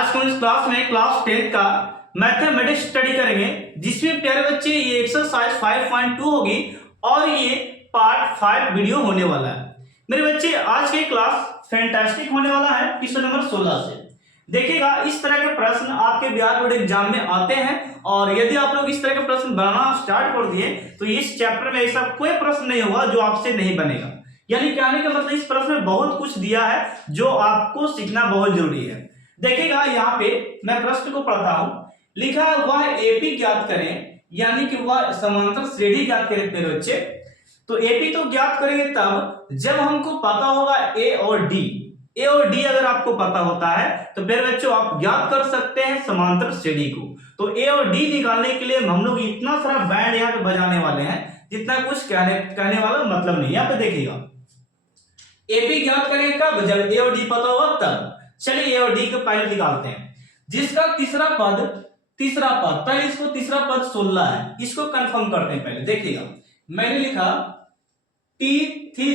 आज हम इस क्लास में क्लास 10 का मैथमेटिक्स स्टडी करेंगे, जिसमें प्यारे बच्चे ये एक्सरसाइज 5.2 होगी और ये पार्ट 5 वीडियो होने वाला है। मेरे बच्चे आज की क्लास फैंटास्टिक होने वाला है क्वेश्चन नंबर 16 से। देखिएगा, इस तरह के प्रश्न आपके बिहार बोर्ड एग्जाम में आते हैं और यदि आप लोग इस तरह के प्रश्न बनाना स्टार्ट कर दिए तो इस चैप्टर में ऐसा कोई प्रश्न नहीं होगा जो आपसे नहीं बनेगा। यानी कहने का मतलब इस प्रश्न में बहुत कुछ दिया है जो आपको सीखना बहुत जरूरी है। देखिएगा, यहाँ पे मैं प्रश्न को पढ़ता हूं। लिखा है वह एपी ज्ञात करें, यानी कि वह समांतर श्रेणी ज्ञात करें मेरे बच्चे। तो एपी तो ज्ञात करेंगे तब जब हमको पता होगा ए और डी। ए और डी अगर आपको पता होता है तो मेरे बच्चों आप ज्ञात कर सकते हैं समांतर श्रेणी को। तो ए और डी निकालने के लिए हम लोग इतना सारा बैंड यहाँ पे बजाने वाले हैं जितना कुछ कहने वाला मतलब नहीं। यहाँ पे देखिएगा, एपी ज्ञात करेंगे कब, जब ए और डी पता होगा तब। चलिए ए और डी को पहले निकालते हैं। जिसका तीसरा पद पहले इसको तीसरा पद 16 है, इसको कंफर्म करते हैं। पहले देखिएगा, मैंने लिखा T3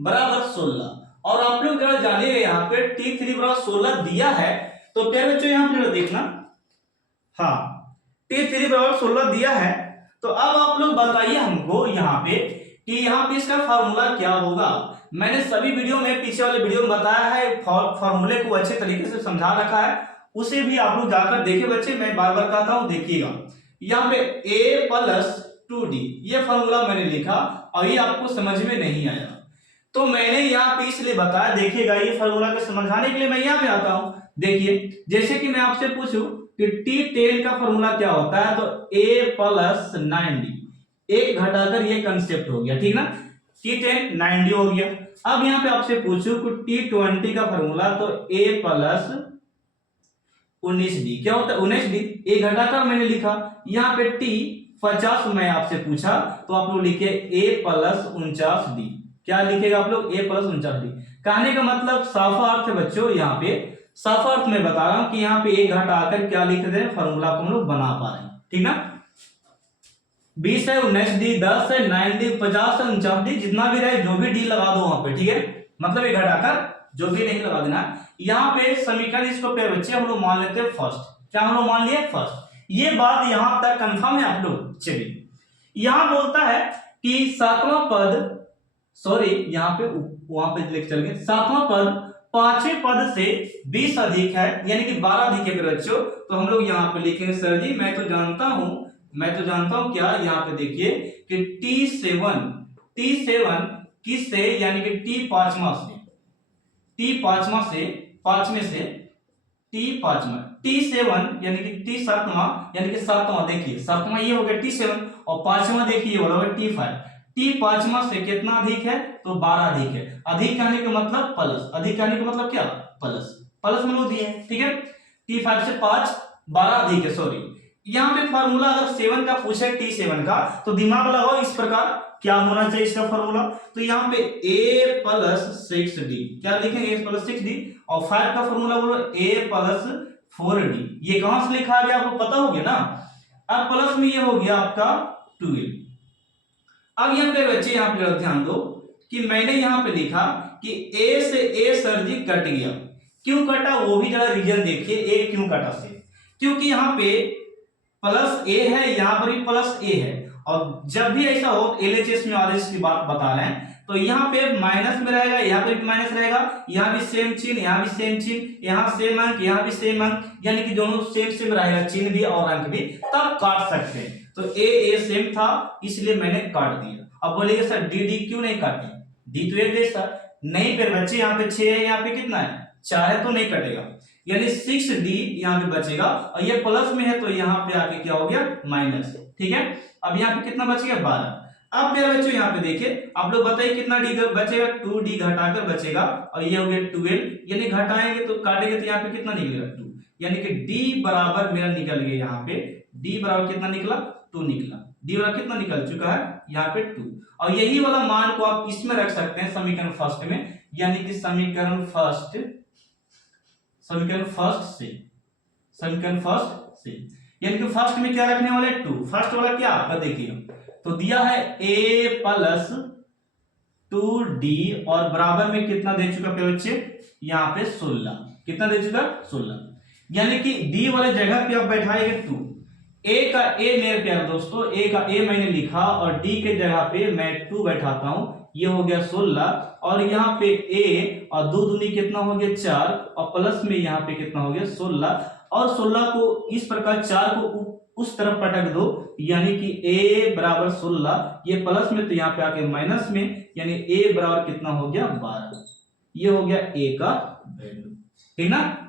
बराबर 16 और आप लोग जरा जानिएगा यहाँ पे T3 बराबर 16 दिया है। तो प्यारे बच्चों यहाँ पे देखना, हाँ T3 बराबर 16 दिया है। तो अब आप लोग बताइए हमको यहाँ पे कि यहाँ पे इसका फार्मूला क्या होगा। मैंने सभी वीडियो में, पीछे वाले वीडियो में बताया है, फार्मूले को अच्छे तरीके से समझा रखा है, उसे भी आप लोग जाकर देखिए बच्चे। मैं बार बार कहता हूं, देखिएगा यहाँ पे a प्लस 2d ये फार्मूला मैंने लिखा और ये आपको समझ में नहीं आया तो मैंने यहाँ पे इसलिए बताया। देखिएगा, ये फार्मूला को समझाने के लिए मैं यहाँ पे आता हूं। देखिए, जैसे कि मैं आपसे पूछूं कि T10 का फार्मूला क्या होता है, तो a प्लस 9d, एक घटाकर ये कंसेप्ट हो गया, ठीक ना। T10 9d हो गया। अब यहाँ पे आपसे पूछूं कि T20 का फार्मूला, तो a प्लस 19d क्या होता है, 19d, एक घटाकर मैंने लिखा। यहाँ पे T 50 मैं आपसे पूछा तो आप लोग लिखे a प्लस 49d। क्या लिखेगा आप लोग, a प्लस 49d। कहने का मतलब साफ अर्थ है बच्चों, यहाँ पे साफ अर्थ में बता रहा हूं कि यहाँ पे एक घटाकर क्या लिख दे, फार्मूला को हम लोग बना पा रहे हैं, ठीक ना। 20 है, 19d, 10 है, 9d, 50 है, 49d, जितना भी रहे जो भी डी लगा दो वहां पे, ठीक है। मतलब एक घटाकर जो भी नहीं लगा देना। यहाँ पे समीकरण इसको पे बच्चे हम लोग मान लेते हैं फर्स्ट। क्या हम लोग मान लिए, फर्स्ट। ये बात यहां तक कंफर्म है आप लोग। चलिए, यहां बोलता है कि सातवां पद, सॉरी यहाँ पे वहां पे लिख चल गए, सातवां पद पांचवें पद से 20 अधिक है, यानी कि 12 अधिक है मेरे बच्चों। तो हम लोग यहाँ पे लिखेंगे, सर जी मैं तो जानता हूं क्या, यहाँ पे देखिए कि T7 किससे, यानी कि T पांचवा से, T7 यानी कि T सातवां, यानी कि सातवां, देखिए सातवां ये हो गया T7 और पांचवा देखिए ये वाला हो गया T5। T पांचवा से कितना अधिक है, तो 12 अधिक है। अधिक कहने का मतलब प्लस, अधिक कहने का मतलब क्या, प्लस में लोग दिए हैं, ठीक है। T5 से 5 12 अधिक है, सॉरी। यहाँ पे फार्मूला अगर 7 का पूछे, T7 का, तो दिमाग लगाओ इस प्रकार, क्या होना चाहिए इसका फार्मूला। तो यहाँ पे a प्लस 6d, क्या लिखेंगे, a प्लस 6d, और 5 का फार्मूला बोलो a प्लस 4d। ये कहां से लिखा गया आपको पता हो गया ना। अब प्लस में ये हो गया आपका 12। अब यहाँ पे बच्चे यहाँ पे ध्यान दो कि मैंने यहाँ पे लिखा कि a से a सर जी कट गया। क्यों कटा, वो भी जरा रीजन देखिए, a क्यों कटा से, क्योंकि यहाँ पे प्लस a है, यहाँ पर भी प्लस a है, और जब भी ऐसा हो LHS में RHS की बात बता रहे हैं, तो यहाँ पे माइनस में रहेगा, यहाँ पे भी माइनस रहेगा, यहाँ भी सेम चिन्ह, यहाँ भी सेम चिन्ह, यहाँ सेम अंक, यहाँ भी सेम अंक, यानी कि दोनों सेम रहेगा, चिन्ह भी और अंक भी, तब काट सकते हैं। तो a सेम था इसलिए मैंने काट दिया। अब बोलेंगे सर डी क्यों नहीं काटी, डी तो एक जैसा नहीं। फिर बच्चे यहाँ पे 6 है, यहाँ पे कितना है, 4 है, तो नहीं कटेगा, यानी 6d यहाँ पे बचेगा, और ये प्लस में है तो यहाँ पे आके क्या हो गया, माइनस, ठीक है। अब यहाँ पे कितना बच गया, 12। अब मेरे बच्चों यहाँ पे देखिए, आप लोग बताइए कितना डी बचेगा, 2d घटाकर बचेगा, और ये हो गया 12, यानी घटाएंगे तो काटेंगे तो यहाँ पे कितना निकलेगा, 2, यानी कि d बराबर मेरा निकल गया, यहाँ पे d बराबर कितना निकला, 2 निकला। d बराबर कितना निकल चुका है, यहाँ पे 2, और यही वाला मान को आप इसमें रख सकते हैं समीकरण फर्स्ट में, यानी कि समीकरण फर्स्ट से, यानी कि फर्स्ट में क्या रखने वाले, 2। फर्स्ट वाला क्या आपका देखिए, तो दिया है a प्लस 2d और बराबर में कितना दे चुका पे बच्चे, यहाँ पे 16, कितना दे चुका, 16। यानी कि डी वाले जगह पे आप बैठाएंगे 2। ए का ए मेरे प्यारे दोस्तों, ए का ए मैंने लिखा और डी के जगह पे मैं 2 बैठाता हूं, ये हो गया 16। और यहाँ पे ए और 2 दूनी कितना हो गया 4, और प्लस में यहाँ पे कितना हो गया 16। और 16 को इस प्रकार 4 को उस तरफ पटक दो, यानी कि a बराबर 16, ये प्लस में तो यहाँ पे आके माइनस में, यानी a बराबर कितना हो गया 12। ये हो गया a का वैल्यू, ठीक ना।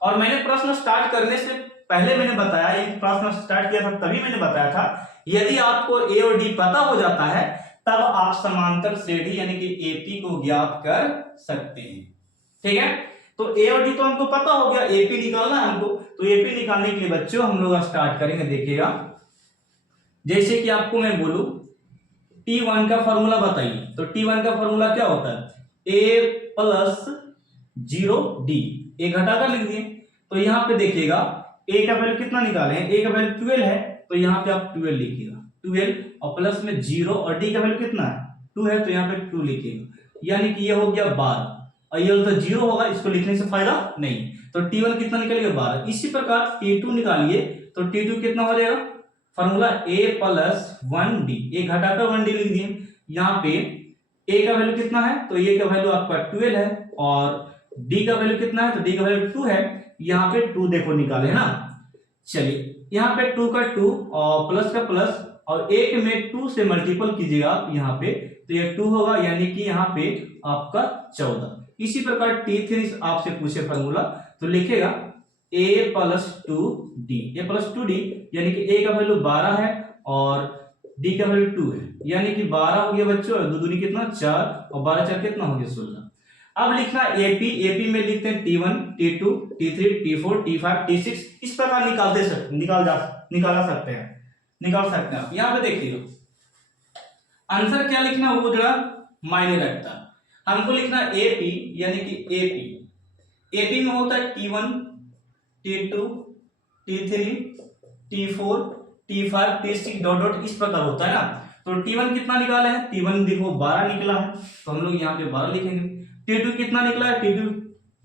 और मैंने प्रश्न स्टार्ट करने से पहले मैंने बताया, ये प्रश्न स्टार्ट किया था तभी मैंने बताया था, यदि आपको a और d पता हो जाता है तब आप समांतर श्रेणी यानी कि AP को ज्ञात कर सकते हैं, ठीक है। तो a और d तो हमको पता हो गया, AP निकालना है हमको। तो AP निकालने के लिए बच्चों हम लोग स्टार्ट करेंगे, देखिएगा। जैसे कि आपको मैं बोलूं T1 का फॉर्मूला बताइए, तो T1 का फॉर्मूला क्या होता है, a प्लस 0d, a घटाकर लिख दिए। तो यहाँ पे देखिएगा a का वैल्यू कितना निकाले हैं, a का वैल्यू 12 है, तो यहाँ पे आप 12 लिखिएगा, 12 और प्लस में 0, और d का वैल्यू कितना है 2 है, तो यहाँ पे 2 लिखिएगा, यानी कि ये हो गया 12। और ये तो 0 होगा, इसको लिखने से फायदा नहीं। तो T1 कितना निकलेगा 12। इसी प्रकार T2 निकालिए, तो T2 कितना हो जाएगा, formula a plus 1d, a घटाकर 1d लिख दिए। यहाँ पे a का वैल्यू कितना है, तो a का वैल्यू आपका 12 है, और d का वैल्यू कितना है, तो d का वैल्यू 2 है। यहाँ पे 2 देखो निकाले है ना। चलिए यहाँ पे 2 का 2 और प्लस का प्लस, और एक में 2 से मल्टीपल कीजिएगा आप यहाँ पे, तो ये 2 होगा, यानी कि यहाँ पे आपका 14। इसी प्रकार T3 आपसे पूछे फॉर्मूला, तो लिखेगा a plus 2d, a plus 2d, यानी कि a का वैल्यू 12 है और d का वैल्यू 2 है, यानी कि 12 हो गया बच्चों, और 2 दूनी कितना 4, और 12 4 कितना हो गया 16। अब लिखना AP में लिखते हैं T1, T2, T3, T4, T5, T6, इस प्रकार निकाला सकते हैं, निकाल सकते हैं आप। यहाँ पे देखिए आंसर क्या लिखना वो जरा मायने रखता है। हमको लिखना AP, यानी कि AP में होता है T1, T2, T3, T4, T5, T6 dot dot इस प्रकार होता है ना। तो T1 कितना निकाले हैं, T1 देखो 12 निकला है, तो हम लोग यहाँ पे 12 लिखेंगे। T2 कितना निकला है, T2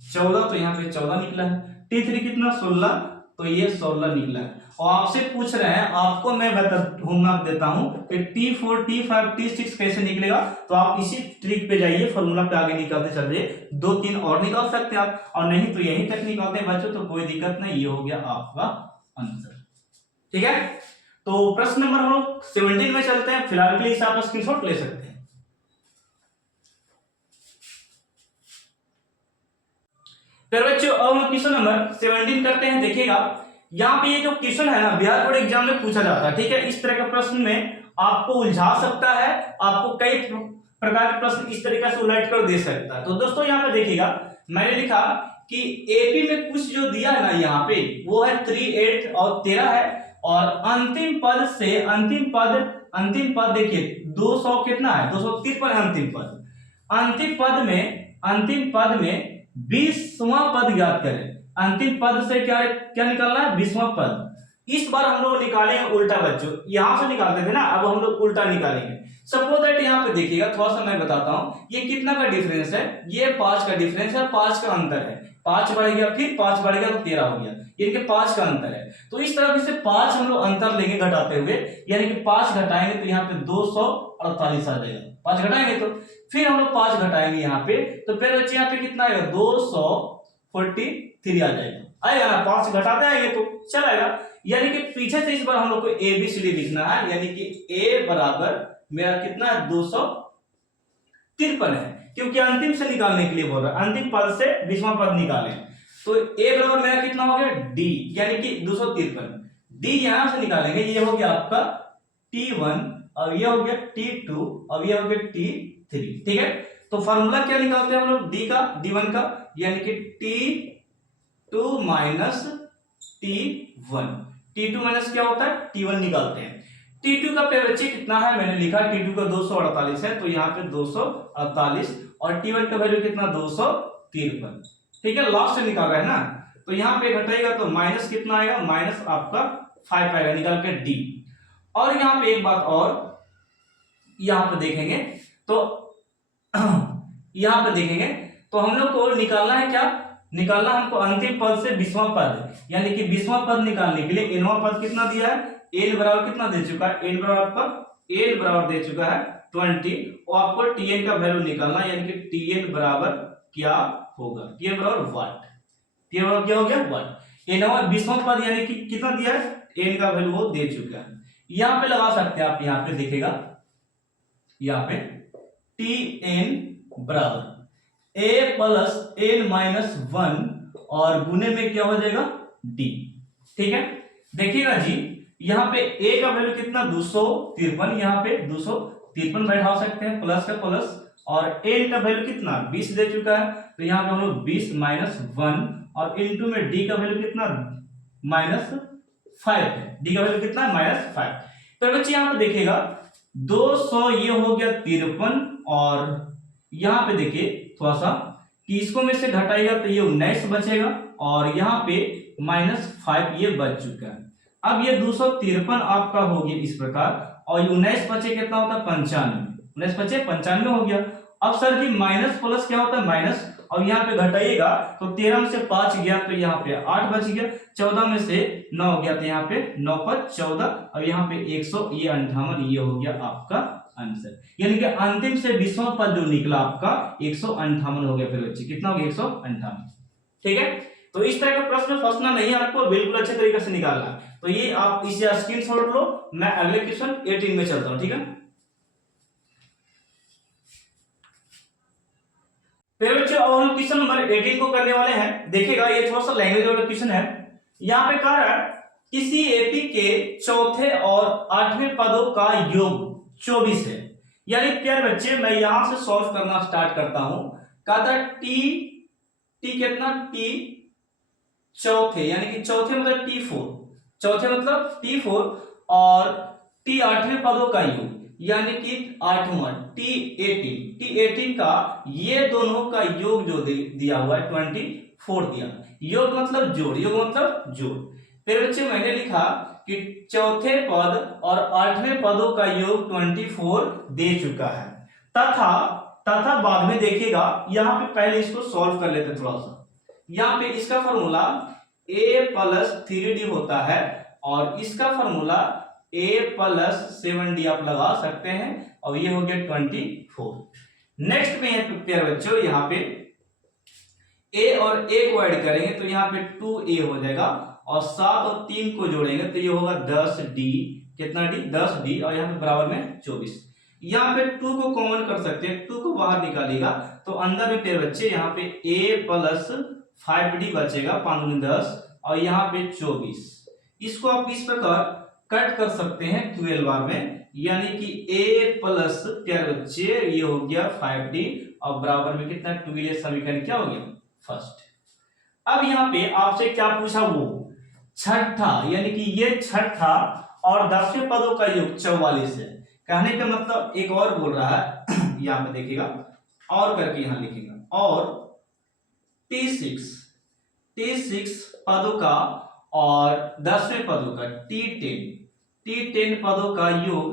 14, तो यहाँ पे 14 निकला है। T3 कितना 16, तो ये 16 निकला है। और आपसे पूछ रहे हैं, आपको मैं होमवर्क देता हूं कि T4, T5, T6 कैसे निकलेगा, तो आप इसी ट्रिक पे जाइए, फॉर्मूला पे आगे निकालते चलिए। 2-3 और निकाल सकते हैं आप, और नहीं तो यहीं तक निकालते हैं बच्चों, तो कोई दिक्कत नहीं। ये हो गया आपका आंसर, ठीक है। तो प्रश्न नंबर हम लोग 17 में चलते हैं। फिलहाल के लिए आप स्क्रीनशॉट ले सकते हैं। फिर बच्चों अब हम क्वेश्चन नंबर 17 करते हैं। देखिएगा यहाँ पे ये जो क्वेश्चन है ना, बिहार बोर्ड एग्जाम में पूछा जाता है, ठीक है। इस तरह के प्रश्न में आपको उलझा सकता है, आपको कई प्रकार के प्रश्न इस तरीके से उलट कर दे सकता है। तो दोस्तों यहाँ पे देखिएगा मैंने लिखा कि एपी में कुछ जो दिया है ना यहाँ पे, वो है 3, 8 और 13 है, और अंतिम पद से अंतिम पद देखिए 200 कितना है, 253 है अंतिम पद। अंतिम पद में 20वां पद ज्ञात करें। अंतिम पद से क्या क्या निकालना है, 20वां पद। इस बार हम लोग निकालेंगे उल्टा बच्चों, यहां से निकालते थे ना, अब हम लोग उल्टा निकालेंगे। सपोज दैट यहाँ पे देखिएगा, थोड़ा सा मैं बताता हूं, ये कितना का डिफरेंस है, ये 5 का डिफरेंस है, 5 का अंतर है। 5 बढ़ गया, फिर 5 बढ़ गया तो 13 हो गया, इनके 5 का अंतर है। तो इस तरह से 5 हम लोग अंतर लेंगे घटाते हुए, यानी कि 5 घटाएंगे तो यहाँ पे 248 आ जाएगा। 5 घटाएंगे तो फिर हम लोग 5 घटाएंगे यहाँ पे, तो फिर बच्चे यहाँ पे कितना आएगा, 243 आ जाएगा, आएगा ना। 5 घटाते आएंगे तो चलेगा, यानी कि पीछे से इस बार हम लोग को ABCD लिखना है, यानी कि A बराबर मेरा कितना है 253 है, क्योंकि अंतिम से निकालने के लिए बोल रहा है, अंतिम पद से 20वां पद निकालें। तो A बराबर मेरा कितना हो गया D, यानी कि 253। D यहां से निकालेंगे, ये हो गया आपका T1, अब ये हो गया T2, अब ये हो गया T3, ठीक है। तो फॉर्मूला क्या निकालते हैं हम लोग, D का, D1 का, यानी कि T2 minus T1। T2 minus क्या होता है, T1 निकालते हैं। T2 का पे बच्चे कितना है, मैंने लिखा T2 का 248 है, तो यहाँ पे 248, और T1 का वैल्यू कितना 253, ठीक है। लास्ट से निकाल रहे हैं ना, तो यहाँ पे घटाएगा तो माइनस कितना आएगा, माइनस आपका 5 आएगा, निकाल के D। और यहाँ पे एक बात और यहाँ पे देखेंगे, तो यहाँ पे देखेंगे तो हम लोग को निकालना है क्या, निकालना हमको अंतिम पद से 20वां पद, यानी कि 20वां पद निकालने के लिए nवां पद कितना दिया है, n बराबर कितना दे चुका है, n बराबर दे चुका है 20, और आपको tn का वैल्यू निकालना, यानी कि tn बराबर क्या होगा, tn बराबर 1, tn बराबर क्या हो गया 1। nवां 20वां पद यानी कि कितना दिया है, n का वैल्यू वो दे चुका है। यहां पे लगा सकते हैं आप, यहां पे दिखेगा, यहां पे tn बराबर a प्लस n माइनस 1 और गुने में क्या हो जाएगा d। ठीक है, देखिएगा जी, यहाँ पे a का वैल्यू कितना 253, यहाँ पे 253 बैठा सकते हैं, प्लस का प्लस, और n का वैल्यू कितना 20 दे चुका है, तो यहाँ पे हम लोग 20 माइनस 1 और इनटू में d का वैल्यू कितना -5 है, d का वैल्यू कितना -5। तो बच्चे यहाँ पे देखिएगा 200 ये हो गया 53, और यहाँ पे देखिए थोड़ा सा कि इसको में से घटाएगा तो ये 19 बचेगा, और यहाँ पे -5 ये बच चुका है। अब ये 253 आपका हो गया इस प्रकार, और 19 बचे कितना होता है 95, 19 बचे 95 हो गया। अब सर जी माइनस प्लस क्या होता है माइनस, और यहाँ पे घटाइएगा तो 13 में से 5 गया तो यहाँ पे 8 बच गया, 14 में से 9 गया तो यहाँ पे 9 पर 14, और यहाँ पे 100 ये 58 ये हो गया आपका आंसर, यानी कि अंतिम से 20वां पद जो निकला आपका 158 हो गया। फिर बच्चे कितना हो गया 158। ठीक है, तो इस तरह का प्रश्न फंसना नहीं है, आपको बिल्कुल अच्छे तरीके से निकालना है। तो ये आप इसे स्क्रीनशॉट लो, मैं अगले क्वेश्चन 18 में चलता हूं। ठीक है, फिर बच्चों अब हम क्वेश्चन नंबर 18 को करने वाले हैं। देखिएगा ये थोड़ा सा लैंग्वेज वाला क्वेश्चन है। यहाँ पे कह रहा है किसी एपी के चौथे और 8वें पदों का योग 24 है। यानी प्यारे बच्चे मैं यहां से सॉल्व करना स्टार्ट करता हूं। कहता टी कितना टी चौथे, यानी कि चौथे मतलब T4, चौथे मतलब T4 और टी 8वें पदों का योग यानी कि 8वां T18 का ये दोनों का योग जो दिया हुआ है 24 दिया। योग मतलब जोड़, योग मतलब जोड़। फिर बच्चे मैंने लिखा कि चौथे पद और 8वें पदों का योग 24 दे चुका है, तथा बाद में देखिएगा यहाँ पे पहले इसको सॉल्व कर लेते थोड़ा सा। यहाँ पे इसका फॉर्मूला a प्लस 3d होता है, और इसका फॉर्मूला a प्लस 7d आप लगा सकते हैं, और ये हो गया 24। नेक्स्ट में प्यारे बच्चों यहाँ पे a और a को ऐड करेंगे तो यहाँ पे 2a हो जाएगा, और 7 और 3 को जोड़ेंगे तो ये होगा 10d, कितना d 10d, और यहाँ पे बराबर में 24। यहाँ पे 2 को कॉमन कर सकते हैं, 2 को बाहर निकालेगा तो अंदर में प्यारे बच्चे यहाँ पे a प्लस 5d बचेगा, 5 दूनी 10, और यहाँ पे 24। इसको आप इस प्रकार कट कर सकते हैं 12 बार में, यानी कि a प्लस प्यारे बच्चे ये हो गया 5d, और बराबर में कितना 2 समीकरण क्या हो गया फर्स्ट। अब यहाँ पे आपसे क्या पूछा, वो छठा, यानी कि ये छठा और 10वें पदों का योग 44 है। कहने का मतलब एक और बोल रहा है यहाँ पे देखिएगा, और करके यहाँ लिखेगा, और T6 पदों का और 10वें पदों का T10 पदों का योग,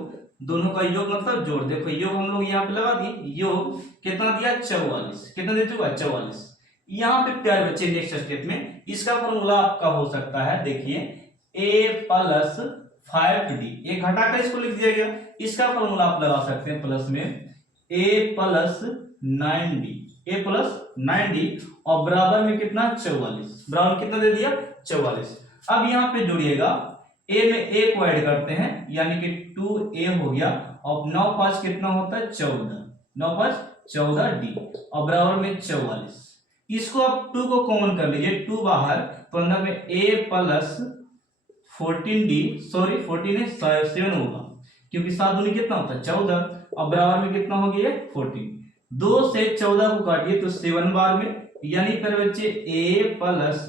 दोनों का योग मतलब जोड़। देखो योग हम लोग यहाँ पे लगा दिए, योग कितना दिया 44, कितना दे चुका 44। यहाँ पे प्यारे बच्चे नेक्स्ट स्टेप में इसका फॉर्मूला आपका हो सकता है, देखिए a प्लस 5d, ये घटाकर इसको लिख दिया गया, इसका फॉर्मूला आप लगा सकते हैं प्लस में a प्लस 9d, और बराबर में कितना 44, बराबर कितना दे दिया 44। अब यहाँ पे जोड़िएगा, a में a को ऐड करते हैं, यानी कि 2a हो गया, और 9 5 कितना होता है 14, 9 5 14d, और बराबर में 44। इसको आप 2 को कॉमन कर लीजिए, 2 बाहर तो अंदर में a प्लस 14d, सॉरी 14 है 7 होगा, क्योंकि 7 दूनी कितना होता है 14, और बराबर में कितना हो गया 14। 2 से 14 को काटिए तो 7 बार में, यानी फिर बच्चे a प्लस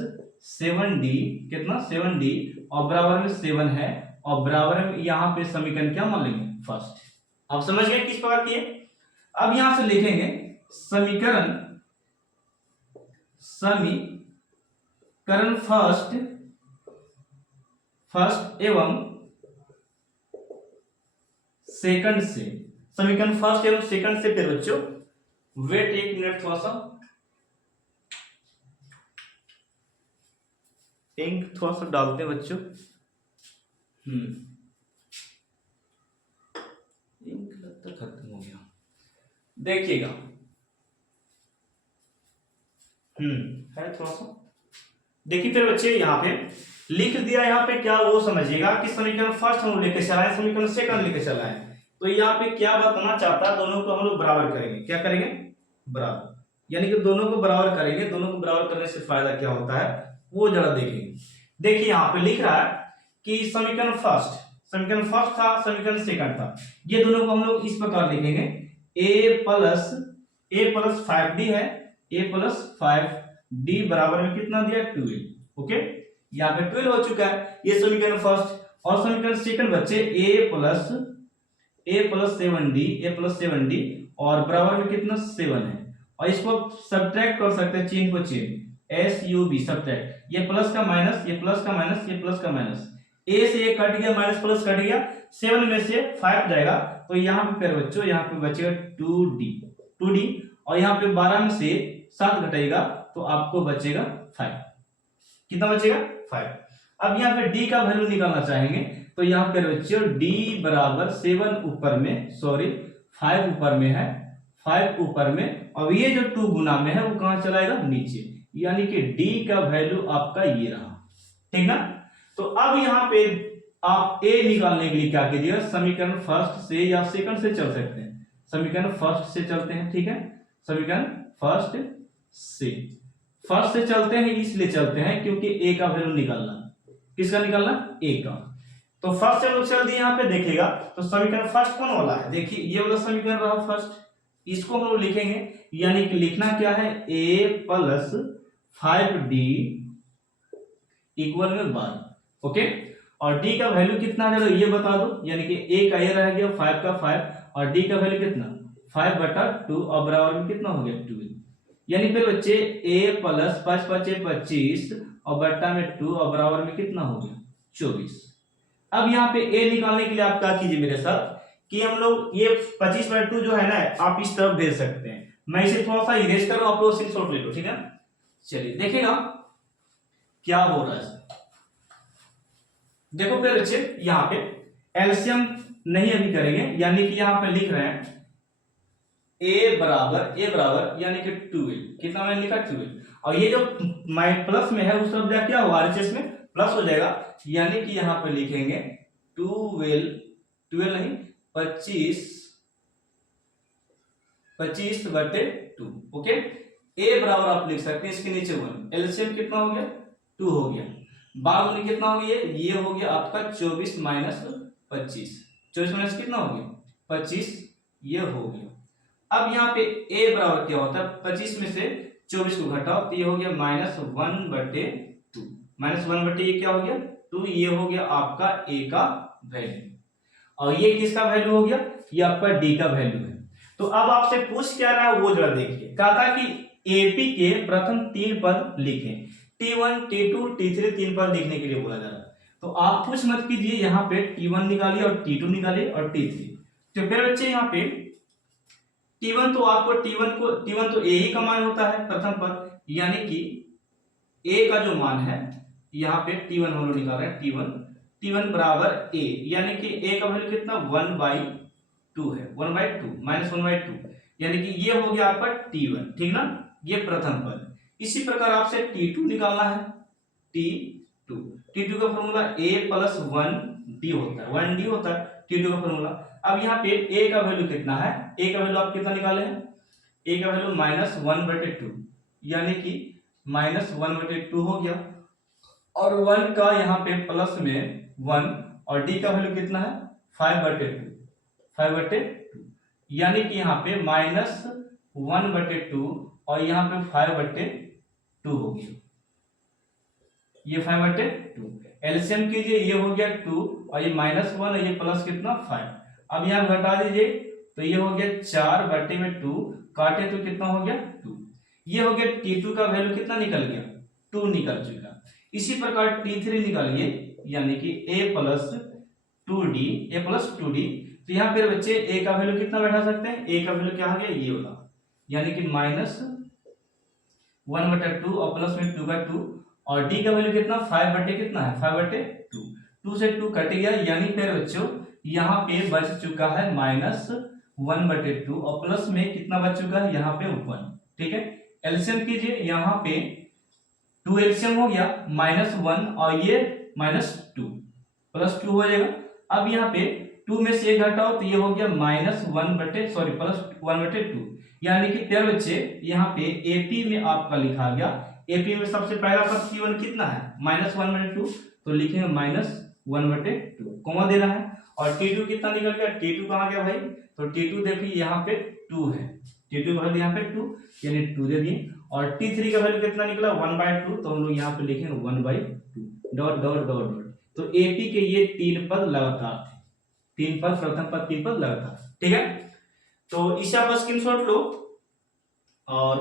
7d, कितना 7d, और बराबर में 7 है, और बराबर में यहाँ पे समीकरण क्या मान लेंगे फर्स्ट। आप समझ गए किस प्रकार की है। अब यहां से लिखेंगे समीकरण फर्स्ट एवं सेकंड से, समीकरण फर्स्ट एवं सेकंड से। फिर बच्चों वेट 1 मिनट थोड़ा सा। इंक थोड़ा सा डालते हैं बच्चों। इंक लगता खत्म हो गया, देखिएगा। है थोड़ा सा, देखिए फिर बच्चे यहाँ पे लिख दिया, यहाँ पे क्या वो समझिएगा कि समीकरण फर्स्ट हम लेके चलाए, समीकरण सेकंड लेके चलाए। तो यहाँ पे क्या बताना चाहता है, दोनों को हम लोग बराबर करेंगे। क्या करेंगे? बराबर, यानी कि दोनों को बराबर करेंगे। दोनों को बराबर करने से फायदा क्या होता है वो जरा देखेंगे। देखिए यहाँ पे लिख रहा है कि समीकरण फर्स्ट था, समीकरण सेकंड था। ये दोनों को हम लोग इस प्रकार लिखेंगे, a प्लस 5d है, a प्लस 5d बराबर में कितना दिया 12। ओके, यहाँ पे 12 हो चुका है, ये समीकरण फर्स्ट। और समीकरण सेकंड बच्चे a प्लस 7d और बराबर में कितना 7 है। और इसको सब्ट्रैक्ट कर सकते हैं, चिन्ह को चिन्ह SUB सब्ट्रैक्ट, ये प्लस का माइनस, ये प्लस का माइनस, ये प्लस का माइनस, a से ये कट गया, माइनस प्लस कट गया, 7 में से 5 जाएगा, तो यहाँ पे फिर बच्चों यहाँ पे बचेगा 2d, और यहाँ पे 12 में से 7 घटेगा तो आपको बचेगा 5। कितना बचेगा? 5। अब यहाँ पे d का वैल्यू निकालना चाहेंगे, तो यहाँ पे बच्चों d बराबर 7 ऊपर में, सॉरी 5 ऊपर में है, 5 ऊपर में, और ये जो 2 गुना में है वो कहां चलाएगा? नीचे, यानी कि d का वैल्यू आपका ये रहा। ठीक ना? तो अब यहाँ पे आप a निकालने के लिए क्या कीजिएगा, समीकरण फर्स्ट से या सेकंड से चल सकते हैं। समीकरण फर्स्ट से चलते हैं, ठीक है, समीकरण फर्स्ट से चलते हैं, इसलिए चलते हैं क्योंकि a का वैल्यू निकालना। किसका निकालना? a का। तो फर्स्ट से लोग चल दिए, यहाँ पे देखिएगा तो समीकरण फर्स्ट कौन वाला है, देखिए ये वाला समीकरण रहा फर्स्ट, इसको हम लोग लिखेंगे, यानी कि लिखना क्या है, a प्लस 5d इक्वल में 12। ओके, और d का वैल्यू कितना है ये बता दो, यानी कि a का ये रह गया 5 का 5, और d का वैल्यू कितना 5/2, और बराबर में कितना हो गया 12। यानी फिर बच्चे a प्लस 5 5 25 और बट्टा में 2 और बराबर में कितना हो गया 24। अब यहाँ पे a निकालने के लिए आप क्या कीजिए मेरे साथ कि हम लोग ये 25/2 जो है ना आप इस तरफ भेज सकते हैं, मैं इसे थोड़ा सा इरेज कर रहा हूं, आप लोग स्क्रीनशॉट ले लो, ठीक है। चलिए देखिएगा क्या हो रहा है। देखो फिर बच्चे यहाँ पे एलसीएम नहीं अभी करेंगे, यानी कि यहाँ पे लिख रहे हैं a बराबर यानी कि 12, कितना मैंने लिखा 12, और ये जो प्लस में है उस तरफ जा क्या होगा आरएचएस में प्लस हो जाएगा, यानी कि यहाँ पे लिखेंगे 12 नहीं 25/2। ओके, a बराबर आप लिख सकते हैं इसके नीचे 1, एलसीएम कितना हो गया 2 हो गया, 12 में कितना हो गया, ये हो गया आपका 24 माइनस 25, 24 माइनस कितना हो गया 25, ये हो गया। अब यहाँ पे a बराबर क्या होता है, 25 में से 24 को घटाओ तो ये हो गया -1/2, -1/, ये क्या हो गया 2, ये हो गया आपका a का वैल्यू, और ये किसका वैल्यू हो गया, ये आपका d का वैल्यू है। तो अब आपसे पूछ क्या रहा है वो जरा देखिए, कहा था कि AP के प्रथम 3 पद लिखें, T1 T2 T3 3 पद लिखने के लिए बोला जा रहा है। तो आप कुछ मत कीजिए, यहाँ पे T1 निकालिए और T2 निकालिए और T3। तो फिर बच्चे यहाँ पे T1 तो आपको T1 तो a ही का मान होता है प्रथम पद, यानी कि a का जो मान है यहाँ पे T1 हम लोग निकाल रहे हैं, T1 बराबर a, यानी कि a का वैल्यू कितना 1/2 है, 1/2 -1/2, यानी कि ये हो गया आपका T1, ठीक ना, ये प्रथम पद। इसी प्रकार आपसे T2 निकालना है, T2 का फॉर्मूला a प्लस 1d होता है, 1d होता है T2 का फॉर्मूला। अब यहाँ पे a का वैल्यू कितना है, a का वैल्यू आप कितना निकाले हैं, a का वैल्यू -1/2, यानी कि -1/2 हो गया, और 1 का यहाँ पे प्लस में 1, और d का वैल्यू कितना है 5/2, यानी कि यहाँ पे -1/2 और यहाँ पे 5/2 हो गया, ये 5/2। एलसीएम कीजिए, ये हो गया 2 और ये -1 और ये प्लस कितना 5। अब यहाँ घटा दीजिए तो ये हो गया 4/2, काटे तो कितना हो गया 2। ये हो गया T2 का वैल्यू कितना निकल गया 2 निकल चुका। इसी प्रकार T3 निकालिए, यानी कि a प्लस 2d, तो यहाँ पे बच्चे a का वैल्यू कितना बैठा सकते हैं, a का वैल्यू क्या आ गया ये वाला, यानी कि -1/2 और प्लस में 2/2, और डी का वैल्यू कितना 5 बटे कितना है 5/2। 2 से 2 कट गया, यानी फिर बच्चों यहाँ पे बच चुका है -1/2 और प्लस में कितना बच चुका है यहाँ पे 1। ठीक है, एलसीएम कीजिए, यहाँ पे 2 एलसीएम हो गया -1 और ये -2 +2 हो जाएगा। अब यहाँ पे 2 में से 1 घटाओ तो ये हो गया +1/2, यानी कि प्यारे बच्चे यहाँ पे एपी में आपका लिखा गया, एपी में सबसे पहला पद T1 कितना है -1/2, तो लिखेंगे -1/2 कॉमा देना है। और T2 कितना निकल गया, T2 कहाँ गया भाई, तो T2 देखिए यहाँ पे 2 है, T2 का वैल्यू यहाँ पे 2 यानी 2 दे दिए। और T3 का वैल्यू कितना निकला 1/2, तो हम लोग यहाँ पे लिखेंगे 1/2 डॉट डॉट डॉट डॉट। तो एपी के ये 3 पद लगातार थे, 3 पद प्रथम पद 3 पद लगातार। ठीक है, तो इसे आप स्क्रीनशॉट लो और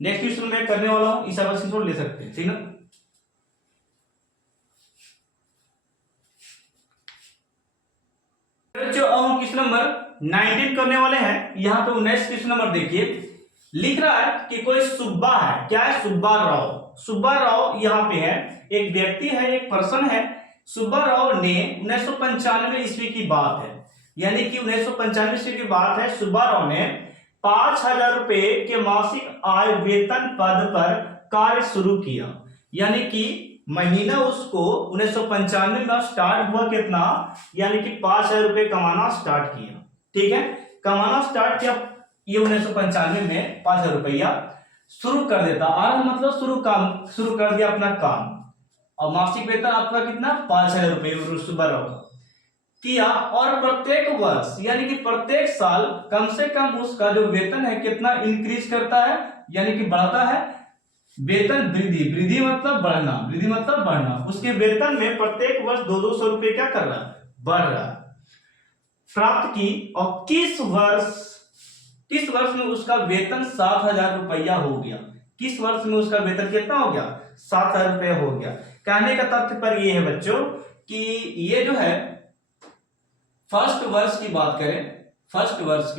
नेक्स्ट क्वेश्चन मैं करने वाला हूं, इसे आप स्क्रीनशॉट ले सकते हैं। ठीक है, जो अब हम क्वेश्चन नंबर 19 करने वाले हैं। यहाँ पे 19 क्वेश्चन नंबर देखिए, लिख रहा है कि कोई सुब्बा है, क्या है सुब्बा राव। सुब्बा राव यहाँ पे है, एक व्यक्ति है, एक पर्सन है। सुब्बा राव ने 1995 ईस्वी की बात है, यानी कि 1995 ईस्वी की बात है। सुब्बा राव ने 5,000 रुपए के मासिक आय वेतन पद पर कार्य शुरू किया, यानी कि महीना उसको 1995 में स्टार्ट हुआ कितना, यानी कि 5,000 रुपए कमाना स्टार्ट किया। ठीक है, कमाना स्टार्ट किया ये 1995 में 5,000 रुपया शुरू कर देता, और मतलब शुरू कर दिया अपना काम। और मासिक वेतन आपका कितना 5,000 रुपये सुब्बा राव का किया। और प्रत्येक वर्ष यानी कि प्रत्येक साल कम से कम उसका जो वेतन है कितना इंक्रीज करता है, यानी कि बढ़ता है। वेतन वृद्धि, वृद्धि मतलब बढ़ना, वृद्धि मतलब बढ़ना। उसके वेतन में प्रत्येक वर्ष 200 रुपए क्या कर रहा है, बढ़ रहा है, प्राप्त की। और किस वर्ष में उसका वेतन 7,000 रुपया हो गया। किस वर्ष में उसका वेतन कितना हो गया 7,000 रुपया हो गया। कहने का तात्पर्य ये है बच्चों कि ये जो है फर्स्ट वर्ष की बात करें, फर्स्ट वर्ष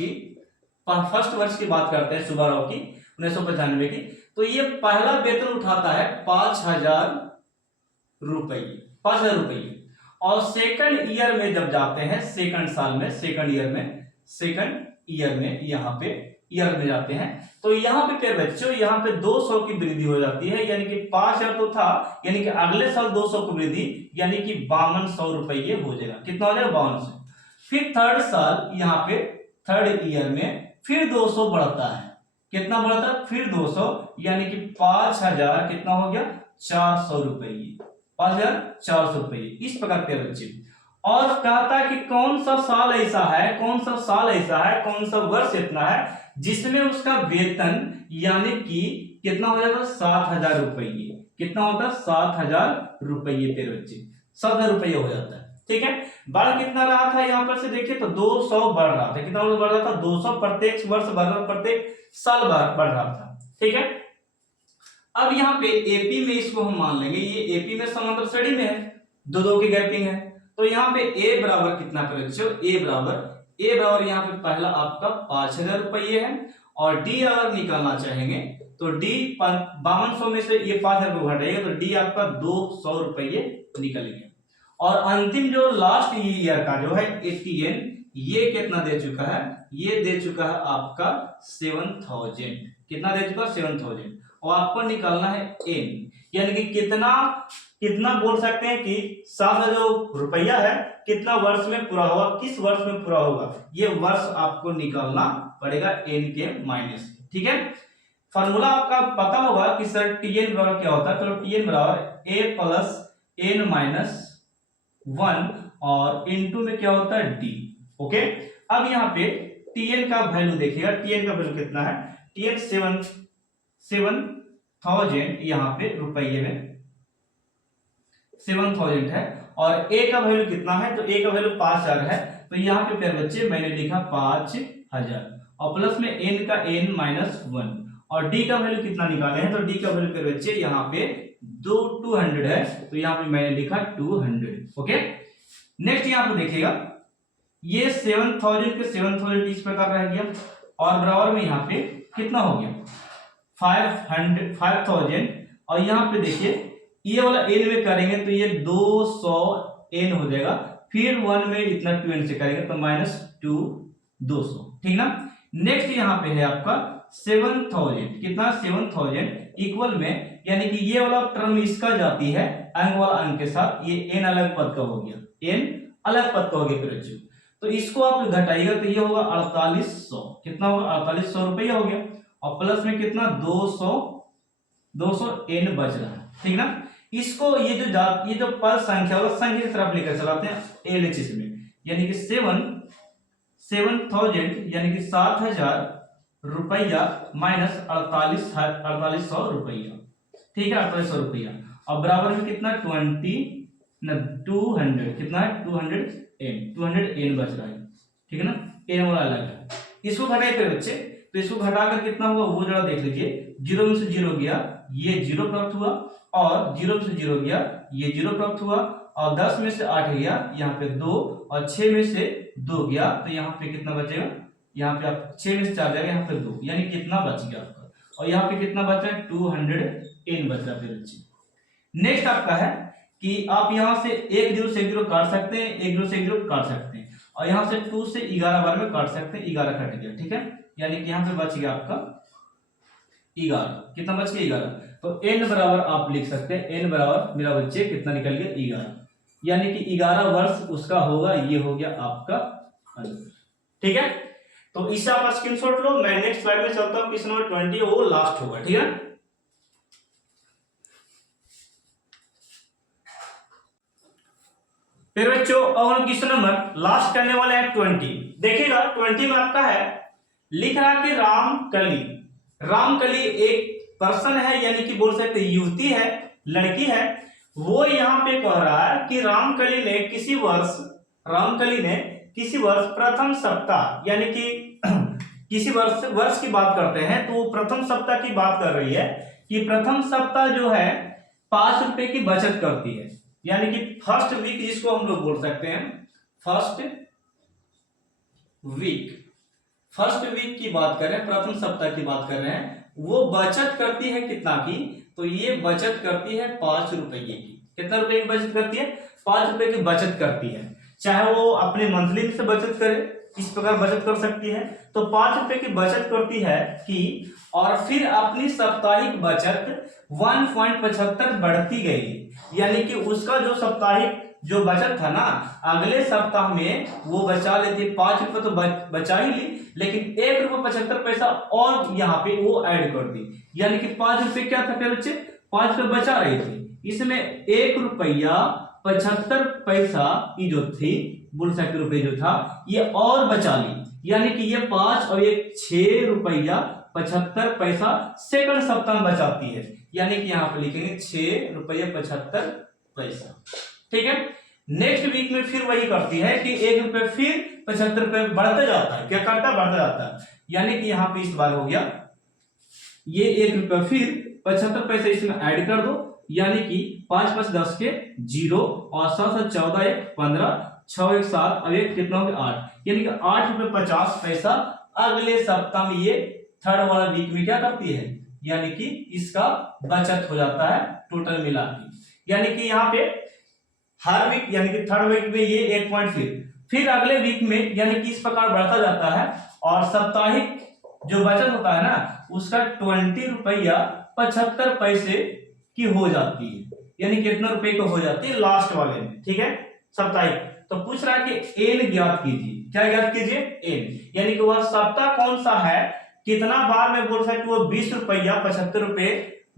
की बात करते हैं सुब्बा राव की 1995 की, तो ये पहला वेतन उठाता है 5,000 रुपये, 5,000 रुपये। और सेकंड ईयर में जब जाते हैं, सेकंड साल में, सेकंड ईयर में यहाँ पे ईयर में जाते हैं, तो यहाँ पे फिर बच्चों यहाँ पे 200 की वृद्धि हो जाती है, यानी कि 5,000 तो था, यानी कि अगले साल 200 की वृद्धि, यानी कि 5200 रुपये हो जाएगा। कितना हो जाएगा 5200। फिर थर्ड साल यहाँ पे थर्ड ईयर में फिर 200 बढ़ता है, कितना बढ़ता है फिर 200, यानी कि 5,000 कितना हो गया 400 रुपये, 5,400 रुपये। इस प्रकार के बच्चे। और कहता है कि कौन सा साल ऐसा है, कौन सा वर्ष इतना है जिसमें उसका वेतन यानी कि कितना हो जाता है 7,000 रुपये। कितना होता है 7,000 रुपये तेरे बच्चे, 7,000 रुपये हो जाता है। ठीक है, बढ़ कितना रहा था यहाँ पर से देखिए तो 200 बढ़ रहा था। कितना बढ़ रहा था 200, प्रत्येक वर्ष बढ़ रहा, प्रत्येक साल बढ़ रहा था। ठीक है, अब यहाँ पे एपी में इसको हम मान लेंगे, ये एपी में समांतर श्रेणी में है, दो की गैपिंग है। तो यहाँ पे ए बराबर कितना करें बच्चों, ए बराबर यहाँ पे पहला आपका 5,000 रुपये है। और डी अगर निकालना चाहेंगे तो डी 5200 में से ये 5,000 को घटाइएगा तो डी आपका 200 रुपये निकलेंगे। और अंतिम जो लास्ट ईयर का जो है 80N, ये कितना दे चुका है, ये दे चुका है आपका 7,000। कितना दे चुका है 7,000। और आपको निकालना है एन, यानी कि कितना बोल सकते हैं कि 7,000 जो रुपया है कितना वर्ष में पूरा होगा, किस वर्ष में पूरा होगा, ये वर्ष आपको निकालना पड़ेगा एन के माइनस। ठीक है, फॉर्मूला आपका पता होगा कि सर टीएन बराबर क्या होता है, तो टीएन बराबर ए प्लस एन माइनस 1 और इनटू में क्या होता है डी। ओके, अब यहाँ पे टीएन का वैल्यू देखिएगा, टीएन का वैल्यू कितना है, टीएन 7,000 यहाँ पे रुपये में 7,000 है। और ए का वैल्यू कितना है, तो ए का वैल्यू 5,000 है, तो यहाँ पे प्यारे बच्चे मैंने लिखा 5,000 और प्लस में एन का एन माइनस 1। और डी का वैल्यू कितना निकाले हैं, तो डी का वैल्यू प्यारे बच्चे यहाँ पे 200 है, तो यहाँ पे मैंने लिखा 200। ओके, नेक्स्ट यहाँ पे देखिएगा ये 7,000 के 7,000 इस प्रकार रह गया, और बराबर में यहाँ पे कितना हो गया 5,000 और यहाँ पे देखिए ये वाला n में करेंगे तो ये 200n हो जाएगा, फिर 1 में इतना 2n से करेंगे तो -2 200, ठीक ना। नेक्स्ट यहाँ पे है आपका 7000, कितना 7000 इक्वल में, यानी कि ये वाला टर्म इसका जाती है अंक वाला अंक के साथ, ये n अलग पद का हो गया, n अलग पद का हो गया फिर बच्चों। तो इसको आप घटाइएगा तो ये होगा 4800, कितना होगा 4800 रुपया हो गया, और प्लस में कितना 200 n बच रहा है, ठीक ना। इसको ये जो पद संख्या वाला संख्या की तरफ लेकर चलाते हैं LHS में, यानी कि 7000 यानी कि 7000 रुपया माइनस 4800 रुपया, ठीक है 4800 रुपया, और बराबर में कितना 200, कितना है 200n बच रहा है, ठीक है ना, n वाला अलग है। इसको घटाए थे बच्चे, तो इसको घटाकर कितना होगा वो जरा देख लीजिए, 0 में से 0 गया ये 0 प्राप्त हुआ, और 0 में से 0 गया ये 0 प्राप्त हुआ, और 10 में से 8 गया यहाँ पे 2, और 6 में से 2 गया तो यहाँ पे कितना बचेगा, यहाँ पे आप 6 में से 4 जाएगा यहाँ पे 2, यानी कितना बच गया आपका, और यहाँ पे कितना बच रहा है 200n बच रहा है बच्चे। नेक्स्ट आपका है कि आप यहाँ से 1 0 से 1 0 काट सकते हैं, 1 0 से 1 0 काट सकते हैं, और यहाँ से 2 से 11 बार में काट सकते हैं, 11 कट गया, ठीक है, यानी कि यहाँ पे बच गया आपका 11, कितना बच गया 11, तो n बराबर आप लिख सकते हैं, n बराबर मेरा बच्चे कितना निकल गया 11, यानी कि 11 वर्ष उसका होगा, ये हो गया आपका आंसर, ठीक है। तो इससे आप स्क्रीनशॉट लो, मैं नेक्स्ट स्लाइड में चलता हूं, क्वेश्चन नंबर 20 वो लास्ट होगा, ठीक है। फिर बच्चों अब हम क्वेश्चन नंबर लास्ट करने वाले हैं 20। देखिएगा 20 में आपका है लिख रहा कि रामकली एक पर्सन है, यानी कि बोल सकते युवती है, लड़की है, वो यहाँ पे कह रहा है कि रामकली ने किसी वर्ष प्रथम सप्ताह, यानी कि किसी वर्ष की बात करते हैं तो वो प्रथम सप्ताह की बात कर रही है कि प्रथम सप्ताह जो है 5 रुपए की बचत करती है, यानी कि फर्स्ट वीक जिसको हम लोग बोल सकते हैं फर्स्ट वीक की बात कर रहे हैं, प्रथम सप्ताह की बात कर रहे हैं, वो बचत करती है कितना की, तो ये बचत करती है 5 रुपए की। कितना रुपए की बचत करती है, 5 रुपए की बचत करती है, चाहे वो अपने मंथली से बचत करे इस प्रकार बचत कर सकती है, तो 5 रुपए की बचत करती है कि, और फिर अपनी साप्ताहिक बचत 1.75 बढ़ती गई, यानी कि उसका जो साप्ताहिक जो बचत था ना अगले सप्ताह में वो बचा लेती, 5 रुपए तो बचा ही ली, लेकिन 1 रुपये 75 पैसा और यहाँ पे वो ऐड कर दी, यानी कि 5 रुपए क्या था प्यारे बच्चे, 5 रुपए बचा रही थी, इसमें 1 रुपया 75 पैसा की जो थी बोल सकते रुपए जो था ये और बचा ली, यानी कि ये 5 और ये 6 रुपया 75 पैसा सेकंड सप्ताह में बचाती है, यानी कि यहाँ पे लिखेंगे 6 रुपया 75 पैसा, ठीक है। नेक्स्ट वीक में फिर वही करती है कि 1 रुपये फिर 75 रुपये बढ़ते जाता है, क्या करता है बढ़ता जाता है, यानी कि यहाँ पे इस बार हो गया ये 1 रुपया फिर 75 पैसे इसमें ऐड कर दो, यानी कि 5 + 10 के 0 और 7 + 14 1 15 6 1 7 अब एक कितना हो गया 8, यानी कि 8 रुपये 50 पैसा अगले सप्ताह में ये थर्ड वाला वीक में क्या करती है, यानी कि इसका बचत हो जाता है टोटल मिला के, यानी कि यहाँ पे हर वीक यानी कि थर्ड वीक में ये 1 पॉइंट फिर अगले वीक में यानी कि इस प्रकार बढ़ता जाता है, और साप्ताहिक जो बचत होता है ना उसका 20 रुपया 75 पैसे की हो जाती है, यानी कितना रुपए की हो जाती है लास्ट वाले में, ठीक है साप्ताहिक। तो पूछ रहा है कि एन ज्ञात कीजिए, क्या ज्ञात कीजिए एन, यानी कि वह सप्ताह कौन सा है, कितना बार में बोल सकते वो 20 रुपया 75 रुपए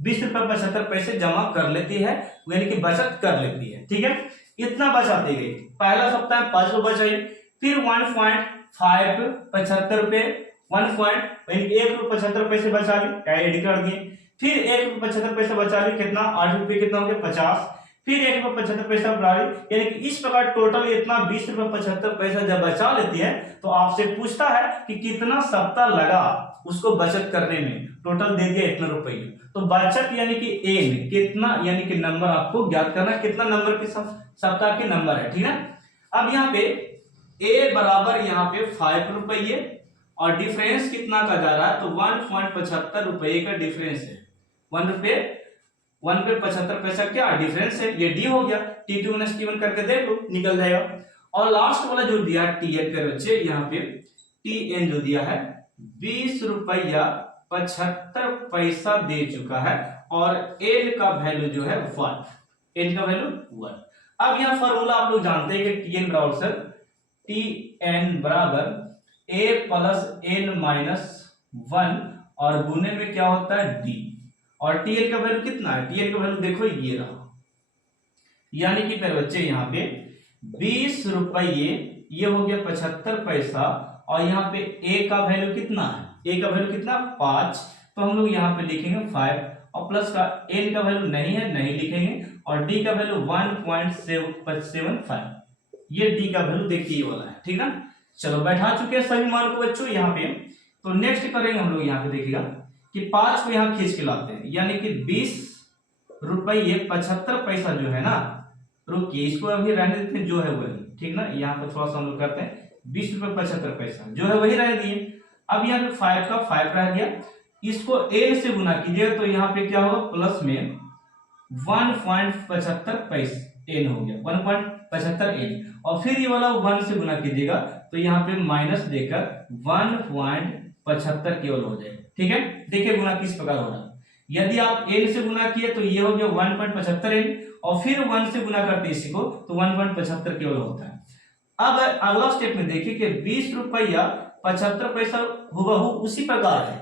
20 रुपये 75 पैसे जमा कर लेती है, यानी कि बचत कर लेती है, ठीक है। इतना बचाती गई, पहला सप्ताह में 5 रुपये बचाई, फिर 1.575 रुपए 1 रुपये 75 पैसे बचा ली, ऐड कर दिए, फिर 1 रुपये 75 पैसे बचा ली, कितना 8 रुपये कितना हो गया 50, फिर 1 रुपये 75 पैसा बढ़ा ली, यानी कि इस प्रकार टोटल इतना 20 रुपये 75 पैसा जब बचा लेती है तो आपसे पूछता है कि कितना सप्ताह लगा उसको बचत करने में, टोटल दे दिया इतना रुपये, तो बचत यानी कि एन कितना, यानी कि नंबर आपको ज्ञात करना कितना नंबर के सप्ताह के नंबर है, ठीक है। अब यहाँ पे ए बराबर यहाँ पे 5 रुपये और डिफरेंस कितना का जा रहा है तो 1.75 रुपये का डिफरेंस है, 1 1 पे 75 पैसा क्या डिफरेंस है, ये डी हो गया। T2 माइनस T1 करके देख लो, निकल जाएगा। और लास्ट वाला जो दिया Tn के बच्चे, यहाँ पे Tn जो दिया है 20 रुपया 75 पैसा दे चुका है, और N का वैल्यू जो है 1, N का वैल्यू 1। अब यहाँ फॉर्मूला आप लोग जानते हैं कि Tn बराबर सर Tn बराबर A प्लस N माइनस 1, और गुने में क्या होता है D, और Tn का वैल्यू कितना है, Tn का वैल्यू देखो ये रहा, यानी कि मेरे बच्चे यहाँ पे 20 रुपये, ये हो गया 75 पैसा, और यहाँ पे A का वैल्यू कितना है, A का वैल्यू कितना 5, तो हम लोग यहाँ पे लिखेंगे 5, और प्लस का N का वैल्यू नहीं है, नहीं लिखेंगे, और D का वैल्यू 1.75, ये D का वैल्यू देखिए ये वाला है, ठीक ना। चलो बैठा चुके हैं सभी मान को बच्चों यहाँ पे। तो नेक्स्ट करेंगे हम लोग यहाँ पे, देखिएगा कि 5 को यहाँ खींच के लाते हैं, यानी कि 20 रुपये 75 पैसा जो है ना, रुकिए इसको अभी रहने देते हैं, जो है वही, ठीक ना। यहाँ पे थोड़ा सा हम लोग करते हैं 20 रुपये 75 पैसा जो है वही रह दिए। अब यहाँ पे 5 का 5 रह गया, इसको n से गुना कीजिएगा तो यहाँ पे क्या होगा प्लस में 1.75 पैसा n हो गया, 1.75 n, और फिर ये वाला 1 से गुना कीजिएगा तो यहाँ पे माइनस देकर 1.75 केवल हो जाएगा, ठीक है। देखिए गुना किस प्रकार हो रहा है, यदि आप n से गुना किए तो ये हो गया 1.75 n, और फिर 1 से गुना करते इसी को तो 1.75 केवल होता है। अब अगला स्टेप में देखिए कि 20 रुपया 75 पैसा हुबहू उसी प्रकार है,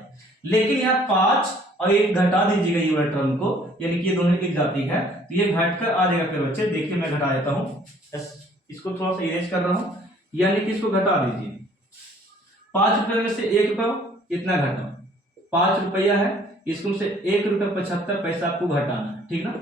लेकिन यहाँ 5 और 1 घटा दीजिएगा ये वाला टर्म को, यानी कि ये दोनों एक जाति है, तो ये घटकर आ जाएगा। फिर बच्चे देखिए मैं घटा देता हूँ, इसको थोड़ा सा इरेज कर रहा हूँ, यानी कि इसको घटा दीजिए। 5 रुपये में से 1 रुपया इतना घटा, 5 रुपया है, इसको से 1 रुपया 75 पैसा आपको घटाना है, ठीक ना।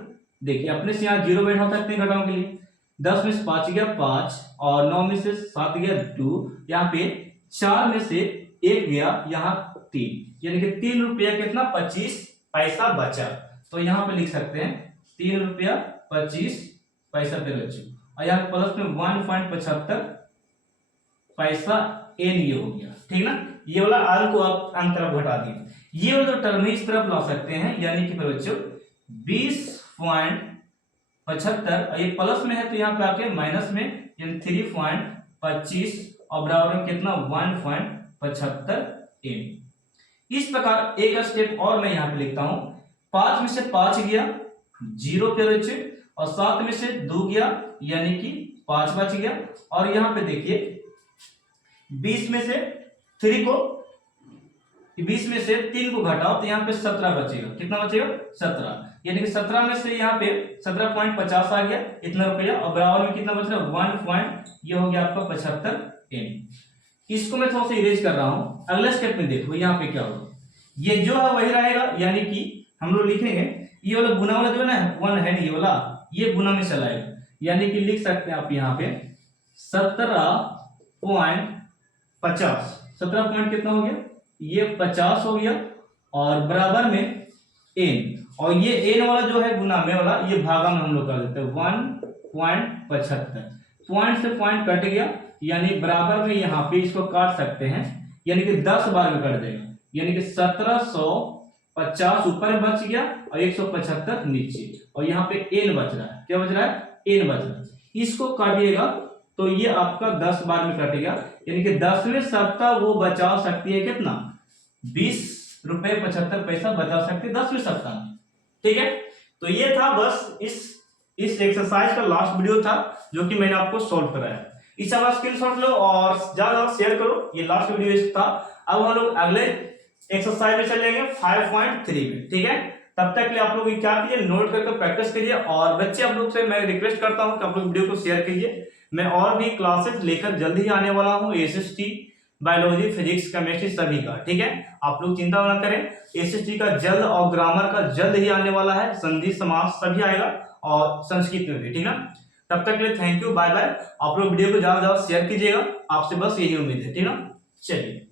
देखिए अपने से यहाँ 0 बैठा होता है इतने घटाओं के लिए, 10 में से 5 गया 5, और 9 में से 7 गया 2, यहाँ पे 4 में से 1 गया यहाँ 3, यानी कि 3 रुपया कितना 25 पैसा बचा। तो यहाँ पे लिख सकते हैं 3 रुपया 25 पैसा पे बचे, और यहाँ प्लस में 1.75 पैसा n ये हो गया, ठीक ना। ये वाला r को आप अंत तरफ घटा दिए, ये वाला जो टर्म है इस तरफ ला सकते हैं, यानी कि बच्चों 20.75, ये प्लस में है तो यहाँ पे आके माइनस में, यानी 3.25, और बराबर में कितना 1.75 n। इस प्रकार एक स्टेप और मैं यहाँ पे लिखता हूं, 5 में से 5 गया 0 पे बचे, और 7 में से 2 गया यानी कि 5 बच गया, और यहाँ पे देखिए 20 में से 3 को घटाओ तो यहाँ पे 17 बचेगा, कितना बचेगा 17, यानी कि 17 में से यहाँ पे 17.50 आ गया इतना रुपया, और बराबर में कितना बच रहा है 1. ये हो गया आपका 75 n। इसको मैं थोड़ा सा इरेज कर रहा हूं, अगले स्टेप में देखो यहाँ पे क्या होगा, ये जो है वही रहेगा, यानी कि हम लोग लिखेंगे ये वाला गुना वाला जो है ना 1 है, ये वाला ये गुना में चलाएगा, यानी कि लिख सकते हैं आप यहाँ पे 17.50, 17 पॉइंट कितना हो गया ये 50 हो गया, और बराबर में n, और ये n वाला जो है गुना में वाला ये भागा में हम लोग कर देते हैं 1.75, पॉइंट से पॉइंट कट गया, यानी बराबर में यहाँ पे इसको काट सकते हैं, यानी कि 10 बार में कट देगा, यानी कि 1750 ऊपर बच गया और 175 नीचे, और यहाँ पे n बच रहा है, क्या बच रहा है n बच रहा है। इसको काटिएगा तो ये आपका 10 बार में कटेगा, यानी कि 10वें सप्ताह वो बचा सकती है कितना 20 रुपये 75 पैसा बचा सकते 10वें सप्ताह में, ठीक है। तो ये था बस इस एक्सरसाइज का लास्ट वीडियो था जो कि मैंने आपको सॉल्व कराया। इस आप स्क्रीनशॉट लो और ज्यादा शेयर करो, ये लास्ट वीडियो था। अब हम लोग अगले एक्सरसाइज में चलेंगे 5.3 में, ठीक है। तब तक के लिए आप लोग क्या कीजिए, नोट करके प्रैक्टिस कीजिए, और बच्चे आप लोग से मैं रिक्वेस्ट करता हूं कि आप लोग वीडियो को शेयर कीजिए। मैं और भी क्लासेस लेकर जल्द ही आने वाला हूं, एसएसटी बायोलॉजी फिजिक्स केमिस्ट्री सभी का, ठीक है। आप लोग चिंता ना करें, एसएसटी का जल्द और ग्रामर का जल्द ही आने वाला है, संधि समास सभी आएगा और संस्कृत में भी, ठीक है। तब तक के लिए थैंक यू, बाय बाय। आप लोग वीडियो को ज्यादा से ज्यादा शेयर कीजिएगा, आपसे बस यही उम्मीद है, ठीक है। चलिए।